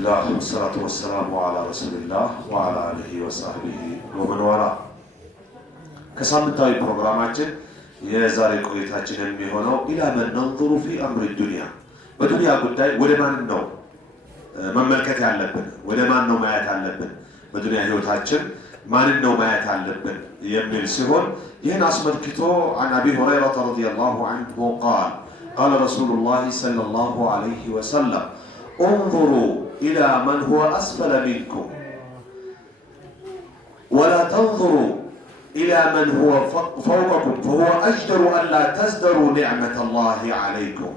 لله والصلاة والسلام على رسول الله وعلى آله وصحبه ومن والاه ከሳምንታዊ ፕሮግራማችን የዛሬ ቆይታችን የሚሆነው ኢላ መን ነንظሩ ፊ አምር ዱንያ በዱንያ ጉዳይ ወደ ማን ነው መመልከት ያለብን ወደ ማን ነው ማየት ያለብን በዱንያ ህይወታችን ማን ነው ማየት ያለብን የሚል ሲሆን ይህን አስመልክቶ عن ابي هريره رضي الله عنه قال قال رسول الله صلى الله عليه وسلم انظروا الى من هو اسفل منكم ولا تنظروا إلى من هو فوقكم فهو أجدر أن لا تزدروا نعمة الله عليكم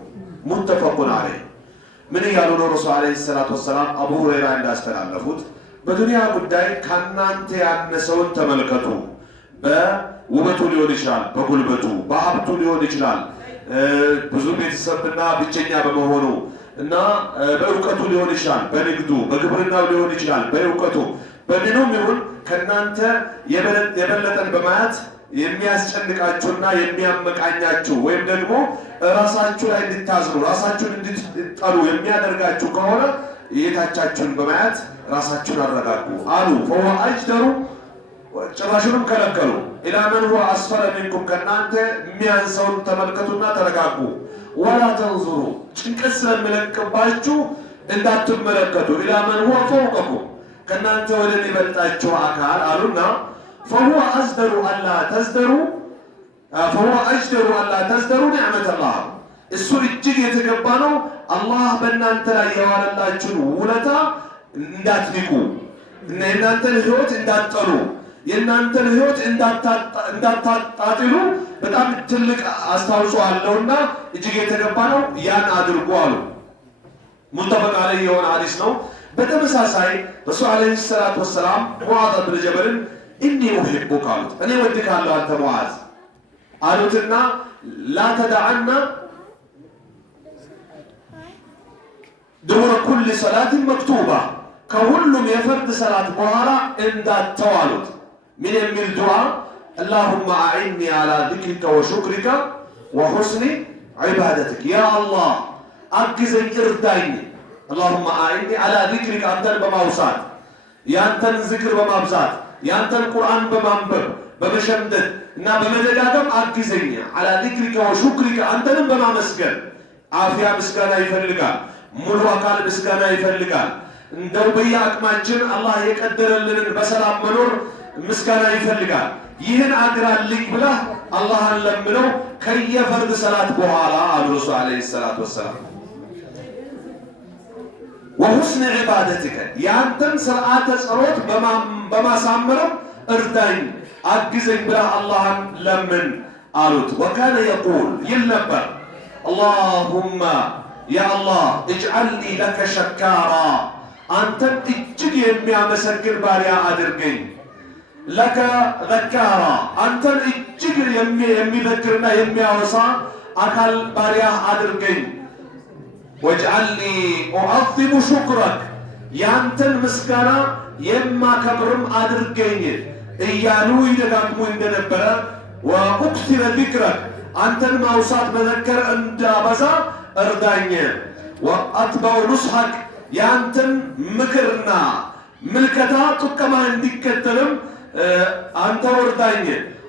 متفق عليه من يقولون الرسول عليه الصلاة والسلام أبو هريرة عند أسفل اللفوت بدنيا قداي كان أنت يعنسون تملكته بوبتو ليون إشلال بقلبتو بحبتو ليون إشلال بزوم يتسبنا بجنيا بمهونو እና በእውቀቱ ሊሆን ይችላል በንግዱ በግብርናው ሊሆን ይችላል በእውቀቱ በምንም ይሁን ከናንተ የበለጠን በማያት የሚያስጨንቃችሁና የሚያመቃኛችሁ ወይም ደግሞ ራሳችሁ ላይ እንድታዝሩ ራሳችሁን እንድትጠሉ የሚያደርጋችሁ ከሆነ የታቻችሁን በማያት ራሳችሁን አረጋጉ አሉ فهو أجدر ጭራሹንም ከለከሉ ኢላ መን هو أسفل منكم ከናንተ የሚያንሰውን ተመልከቱና ተረጋጉ ولا تنظروا ጭንቀት ስለሚለቅባችሁ እንዳትመለከቱ ኢላ መን هو فوقكم ከናንተ ወደ የሚበልጣችሁ አካል አሉና فهو أجدر ألا تزدروا نعمة الله እሱ እጅግ የተገባ ነው አላህ በእናንተ ላይ ያዋለላችሁን ውለታ እንዳትንቁ እናንተን ህይወት እንዳትጠሉ የእናንተን ህይወት እንዳታጣጥሉ በጣም ትልቅ አስተዋጽኦ አለውና እጅግ የተገባ ነው ያን አድርጉ አሉ ሙተፈቅ ዐለይሂ የሆነ ሐዲስ ነው በተመሳሳይ ረሱል ዐለይሂ ሰላቱ ወሰላም ሙዓዝ ብን ጀበልን ኢኒ ኡሂቡከ አሉት እኔ ወድካለሁ አንተ ሙዓዝ አሉትና ላ ተደዐና ዱቡረ ኩል ሰላትን መክቱባ ከሁሉም የፈርድ ሰላት በኋላ እንዳትተው አሉት ምን የሚል ዱዓ اللهم أعني على ذكرك وشكرك وحسن عبادتك يا الله أجزني إردايني اللهم أعني على ذكرك أنتن بموسات يانتن ذكر بمبزات يانتن قرآن بمنبر بمشمدد إنا بمدقاقم أجزني على ذكرك وشكرك أنتن بمسكن عافية مسكنا يفلقال ملو أقال مسكنا يفلقال እንደው በያቅማችን አላህ የቀደረልንን በሰላም መኖር ምስጋና ይፈልጋል ይህን አግራልኝ ብላ አላህን ለምነው ከየፈርድ ሰላት በኋላ አሉ ረሱል ዐለይሂ ሰላቱ ወሰላም وحسن عبادتك ያንተን ስርዓተ ጸሎት በማሳመር እርዳኝ አግዘኝ ብላ አላህን ለምን አሉት وكان يقول يلنبر اللهم يا الله اجعلني لك شكارا አንተን እጅግ የሚያመሰግን ባሪያ አድርገኝ ለከ ዘካራ አንተን እጅግ የሚዘክርና የሚያወሳ አካል ባሪያ አድርገኝ ወጅዐልኒ ኡዐዚሙ ሹክረክ ያንተን ምስጋና የማከብርም አድርገኝ እያሉ ይደጋግሙ እንደነበረ ወኡክሲረ ዚክረክ አንተን ማውሳት መዘከር እንዳበዛ እርዳኝ ወአትበዑ ኑስሐክ ያንተን ምክርና ምልከታ ጥቅማ እንዲከተልም አንተ ወርዳኝ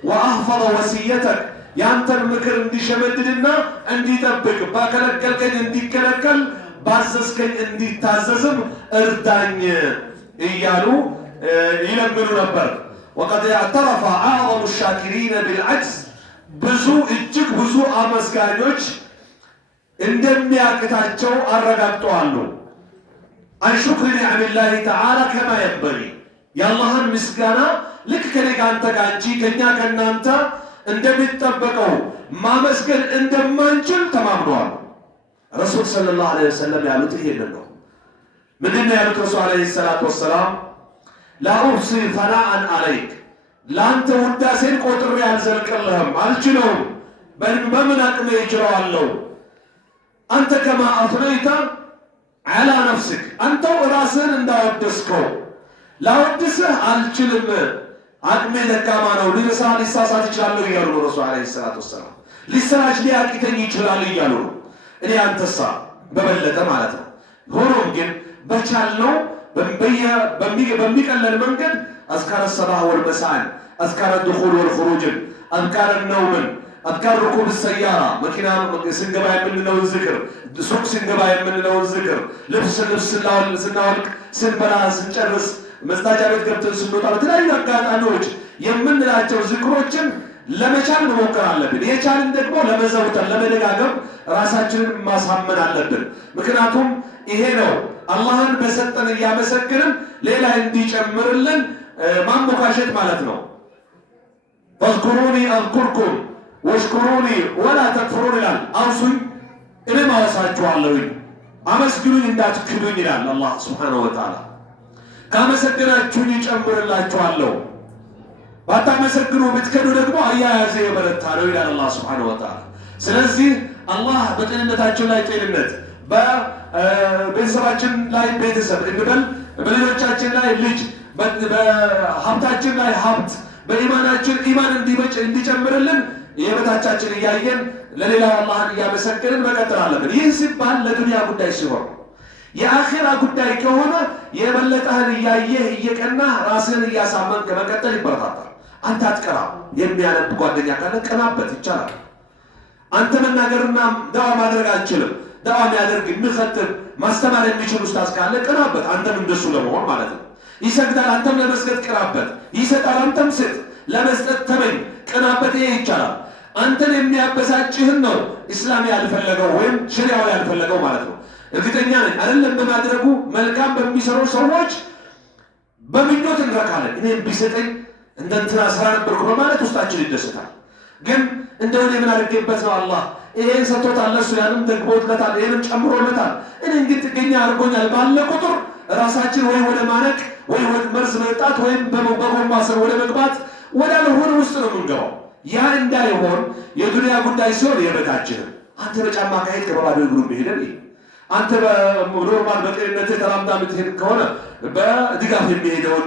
ወአህፈظ ወሲየተክ ያንተን ምክር እንዲሸመድድና እንዲጠብቅ ባከለከልከኝ እንዲከለከል ባዘዝከኝ እንዲታዘዝም እርዳኝ እያሉ ይለምኑ ነበር وقد اعترف أعظم الشاكرين بالعجز ብዙ እጅግ ብዙ አመስጋኞች እንደሚያቅታቸው አረጋግጠዋል عن شكر نعم الله تعالى كما ينبغي يا الله مسكانا لك كنك أنت كانتي كنيا كنا أنت عندما تتبقوا ما مسكن عندما نجل تمام دوار رسول صلى الله عليه وسلم يعلو تهيد له من إن يعلو رسول عليه الصلاة والسلام لا أحصي ثناء عليك لا أنت وداسين قطر ريال زلك اللهم الجنوب بل بمنك ما يجروا اللو أنت كما أثنيت على نفسك أنت وراسن እንዳወደስከው ላወድስህ አልችልም አቅሜ ደካማ ነው ሊሳን ሊሳሳት ይችላል ይላሉ ረሱል ዐለይሂ ሰላቱ ወሰላም ሊሰራች ሊያቂተኝ ይችላል ይላሉ እኔ አንተሳ በበለጠ ማለት ነው ሆኖም ግን በቻልነው በሚቀለል መንገድ አዝካረ ሰባህ ወልመሳን፣ አዝካረ ድኹል ወልኹሩጅን፣ አዝካረ ነውምን፣ አዝካር ሩኩብ ሰያራ፣ መኪና ስንገባ የምንለውን ዝክር፣ ሱቅ ስንገባ የምንለውን ዝክር፣ ልብስ ስናወልቅ፣ ስንበላ፣ ስንጨርስ፣ መጸዳጃ ቤት ገብተን ስንወጣ በተለያዩ አጋጣሚዎች የምንላቸው ዝክሮችን ለመቻል መሞከር አለብን። የቻልን ደግሞ ለመዘውተር ለመደጋገም ራሳችንን ማሳመን አለብን። ምክንያቱም ይሄ ነው አላህን በሰጠን እያመሰግንም ሌላ እንዲጨምርልን ማሞካሸት ማለት ነው። ፈዝኩሩኒ አዝኩርኩም ወሽኩሩኒ ወላ ተክፍሩን ይላል። አውሱኝ እኔም አወሳችኋለሁኝ፣ አመስግኑኝ እንዳትክዱኝ ይላል አላህ ሱብሓነሁ ወተዓላ። ካመሰገናችሁኝ ይጨምርላችኋለሁ፣ ባታመሰግኑ ብትከዱ ደግሞ አያያዘ የበረታ ነው ይላል አላህ ሱብሓነሁ ወተዓላ። ስለዚህ አላህ በጤንነታችን ላይ ጤንነት፣ በቤተሰባችን ላይ ቤተሰብ እንበል፣ በልጆቻችን ላይ ልጅ፣ በሀብታችን ላይ ሀብት፣ በኢማናችን ኢማን እንዲጨምርልን የበታቻችን እያየን ለሌላው አላህን እያመሰገንን መቀጠል አለብን። ይህ ሲባል ለዱንያ ጉዳይ ሲሆን፣ የአኺራ ጉዳይ ከሆነ የበለጠህን እያየህ እየቀናህ ራስህን እያሳመንክ መቀጠል ይበረታታል። አንተ አትቀራም። የሚያነብ ጓደኛ ካለ ቀናበት፣ ይቻላል። አንተ መናገርና ዳዋ ማድረግ አትችልም። ዳዋ የሚያደርግ የሚኸጥብ ማስተማር የሚችል ኡስታዝ ካለ ቀናበት፣ አንተም እንደሱ ለመሆን ማለት ነው። ይሰግዳል፣ አንተም ለመስገድ ቀናበት። ይሰጣል፣ አንተም ስጥ። ለመስጠት ተመኝ፣ ቀናበት። ይሄ ይቻላል። አንተን የሚያበሳጭህን ነው ኢስላም ያልፈለገው ወይም ሸሪዓው ያልፈለገው ማለት ነው። እርግጠኛ ነኝ አይደለም በማድረጉ መልካም በሚሰሩ ሰዎች በምኞት እንረካለን። እኔም ቢሰጠኝ እንደ እንትና ስራ ነበርኩ በማለት ውስጣችን ይደሰታል። ግን እንደው እኔ ምን አድርጌበት ነው አላህ ይሄን ሰጥቶታል፣ ለሱ ያንም ደግሞለታል፣ ይሄንም ጨምሮለታል፣ እኔን ግን ጥገኛ አድርጎኛል ባለ ቁጥር ራሳችን ወይ ወደ ማነቅ ወይ ወደ መርዝ መጣት ወይም በጎማ ስር ወደ መግባት ወዳልሆነ ውስጥ ነው የምንገባው። ያ እንዳይሆን የዱንያ ጉዳይ ሲሆን የበታችንን አንተ በጫማ ካሄድ ከባዶ እግሩ ሄደን አንተ በኖርማል በጤንነት ተራምዳ የምትሄድ ከሆነ በድጋፍ የሚሄደውን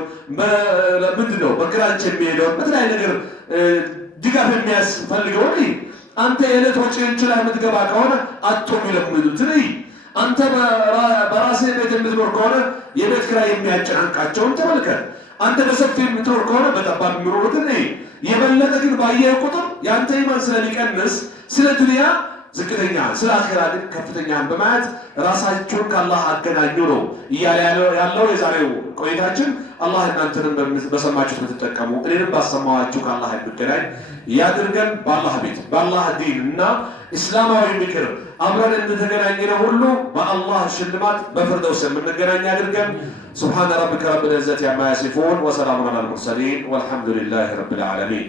ምንድን ነው በግራንች የሚሄደውን በተለያየ ነገር ድጋፍ የሚያስፈልገውን አንተ የዕለት ወጪን ችላ የምትገባ ከሆነ አቶም ይለምዱትን አንተ በራስህ ቤት የምትኖር ከሆነ የቤት ኪራይ የሚያጨናንቃቸውን ተመልከት። አንተ በሰፊ የምትኖር ከሆነ በጠባብ የሚኖሩትን የበለጠ ግን ባየህ ቁጥር የአንተ ኢማን ስለሚቀንስ ስለ ዱንያ ዝቅተኛ ስለ አኺራ ግን ከፍተኛን በማየት ራሳችሁን ከአላህ አገናኙ ነው እያለ ያለው የዛሬው ቆይታችን። አላህ እናንተንም በሰማችሁት ብትጠቀሙ እኔንም ባሰማኋችሁ ከአላህ እንገናኝ ያድርገን። በአላህ ቤት በአላህ ዲን እና እስላማዊ ምክር አብረን እንደተገናኘነው ሁሉ በአላህ ሽልማት በፊርደውስ የምንገናኝ ያድርገን። ሱብሓነ ረቢከ ረቢል ዒዘቲ ዐማ የሲፉን ወሰላሙን ዐለል ሙርሰሊን ወልሐምዱሊላሂ ረቢል ዓለሚን።